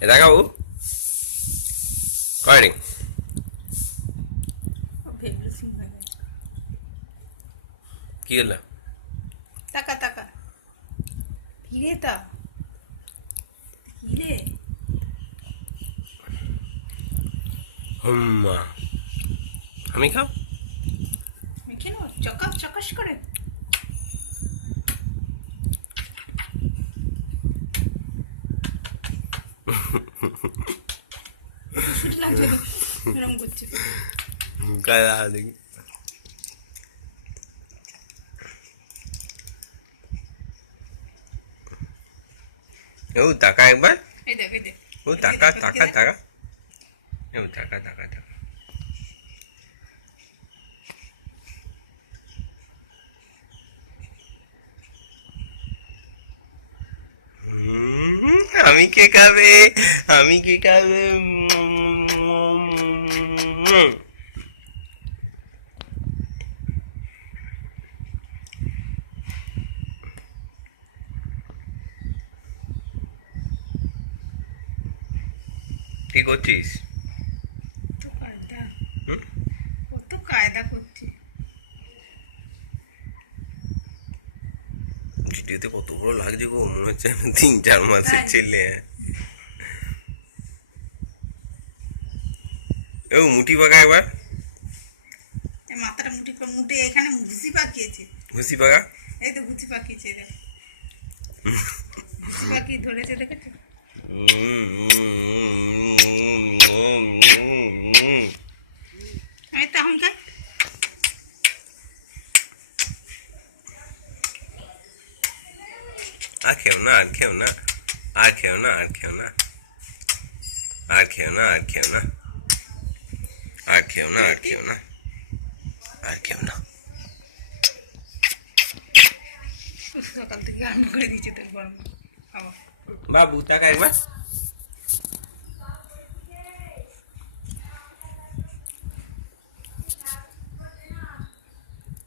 দেখাবো কয়নি কি হলো? তাকা তাকা হিরে তা হিরে হুম্মা আমি খাও কেন চকাস চকাস করে ছুটি লাগছে তো এরকম করছে গালা দেখি ও টাকা একবার এই দেখ এই দেখ ও টাকা টাকা টাকা ও টাকা টাকা টাকা আমি কে খাবে আমি কে খাবে কি করছিস? কত কায়দা হুম? কত কায়দা করছে ভিডিওতে কত বড় লাগছে গো, মনে হচ্ছে আমি 3-4 মাসের তাই? ছেলে। ও মুঠি পাকা একবার এই মাথাটা মুঠি করে মুঠে এখানে ঘুষি পাকিয়েছে ঘুষি পাকা এই তো ঘুষি পাকিয়েছে দেখ ঘুষি পাকিয়ে ধরেছে দেখেছো এই তো এখন খাই আর খেও না আর খেও না আর খেও না আর খেও না আর খেও না আর খেও না আর খেও না আর খেও না আর খেও না সকাল থেকে আরম্ভ করে দিয়েছে তোর গরম খাওয়া বাবু টাকা একবার